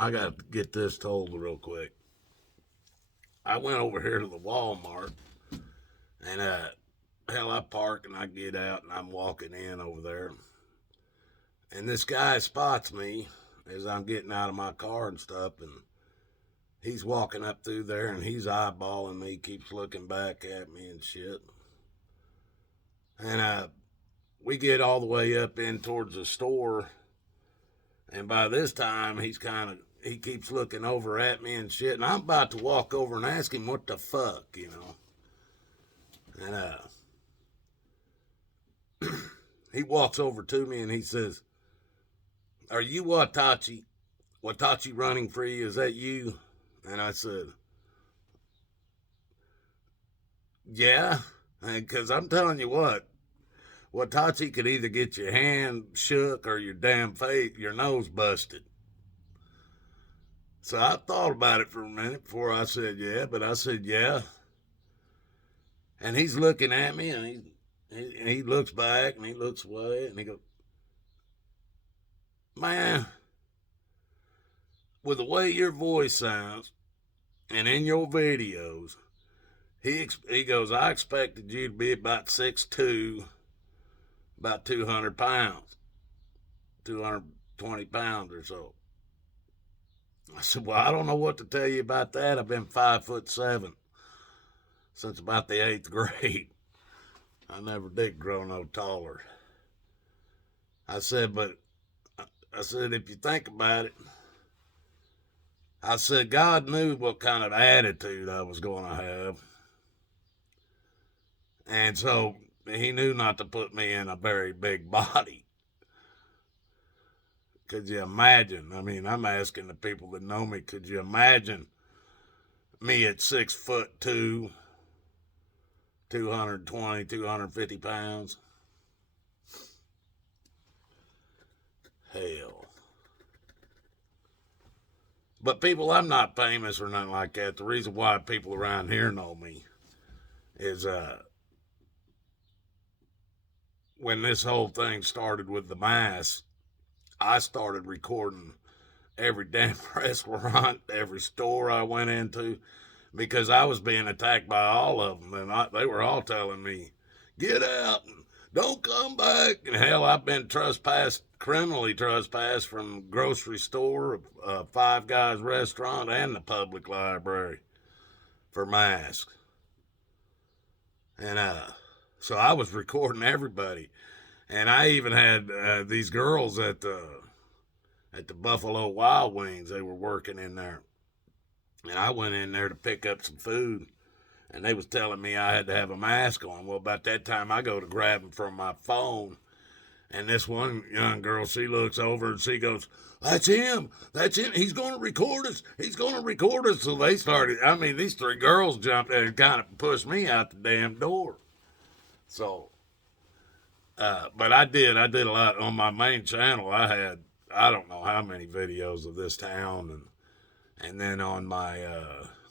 I got to get this told real quick. I went over here to the Walmart, and hell, I park and I get out and I'm walking in over there, and this guy spots me as I'm getting out of my car and stuff, and he's walking up through there and he's eyeballing me, keeps looking back at me and shit, and we get all the way up in towards the store, and by this time he keeps looking over at me and shit, and I'm about to walk over and ask him what the fuck, and he walks over to me and he says, "Are you Watachee? Watachee running free? Is that you?" And I said, "Yeah." Because I'm telling you what, Watachee could either get your hand shook or your damn face, your nose busted. So I thought about it for a minute before I said yeah, but I said yeah. And he's looking at me and he looks back and he looks away and he goes, "Man, with the way your voice sounds and in your videos," he goes, "I expected you to be about 6'2", about 200 pounds, 220 pounds or so." I said, "Well, I don't know what to tell you about that. I've been 5'7" since about the eighth grade. I never did grow no taller." I said, "But," I said, "if you think about it," I said, "God knew what kind of attitude I was going to have. And so he knew not to put me in a very big body." Could you imagine? I mean, I'm asking the people that know me, could you imagine me at 6'2", 220, 250 pounds? Hell. But people, I'm not famous or nothing like that. The reason why people around here know me is when this whole thing started with the mask, I started recording every damn restaurant, every store I went into, because I was being attacked by all of them, and they were all telling me, "Get out, and don't come back." And hell, I've been criminally trespassed from grocery store, Five Guys restaurant, and the public library for masks. And so I was recording everybody, and I even had these girls at the Buffalo Wild Wings. They were working in there, and I went in there to pick up some food, and they was telling me I had to have a mask on. Well, about that time, I go to grab them from my phone, and this one young girl, she looks over and she goes, "That's him. That's him. He's going to record us. He's going to record us." So they started, I mean, these three girls jumped in and kind of pushed me out the damn door. So, but I did a lot on my main channel. I had, I don't know how many videos of this town, and then on my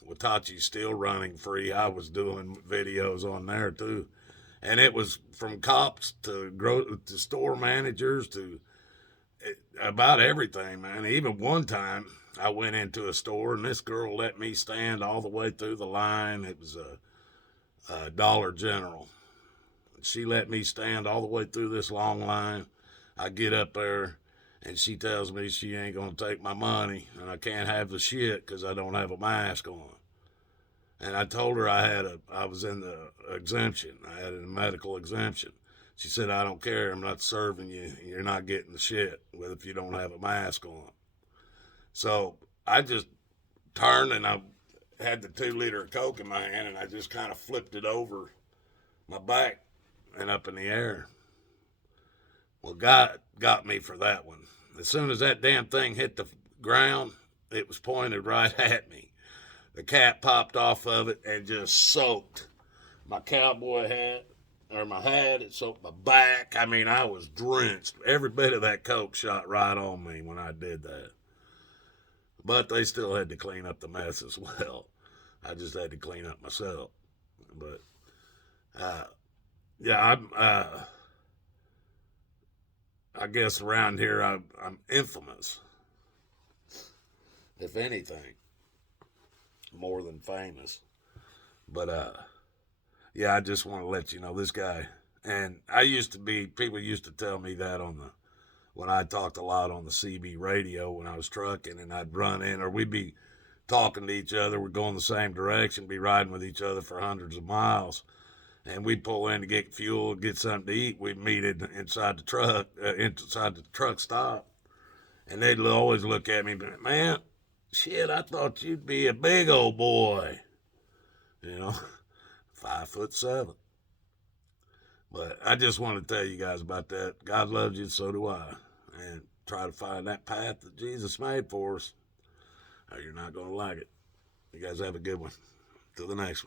Watachee Still Running Free, I was doing videos on there too, and it was from cops to store managers to about everything, man. Even one time, I went into a store and this girl let me stand all the way through the line. It was a Dollar General. She let me stand all the way through this long line. I get up there and she tells me she ain't gonna take my money and I can't have the shit because I don't have a mask on. And I told her I was in the exemption. I had a medical exemption. She said, "I don't care. I'm not serving you. You're not getting the shit with if you don't have a mask on." So I just turned and I had the 2 liter of Coke in my hand and I just kind of flipped it over my back and up in the air. Well, God got me for that one. As soon as that damn thing hit the ground, it was pointed right at me. The cap popped off of it and just soaked my cowboy hat, or my hat. It soaked my back. I mean, I was drenched. Every bit of that Coke shot right on me when I did that. But they still had to clean up the mess as well. I just had to clean up myself. But uh, yeah, I guess around here I'm infamous. if anything, more than famous. But yeah, I just want to let you know this guy. And I used to be. People used to tell me that on the when I talked a lot on the CB radio when I was trucking, and I'd run in, or we'd be talking to each other. We're going the same direction, be riding with each other for hundreds of miles, and we'd pull in to get fuel, get something to eat. We'd meet it inside the truck stop, and they'd always look at me, man, shit, I thought you'd be a big old boy, you know, 5'7". But I just want to tell you guys about that. God loves you, and so do I. And try to find that path that Jesus made for us, or you're not going to like it. You guys have a good one. Till the next one.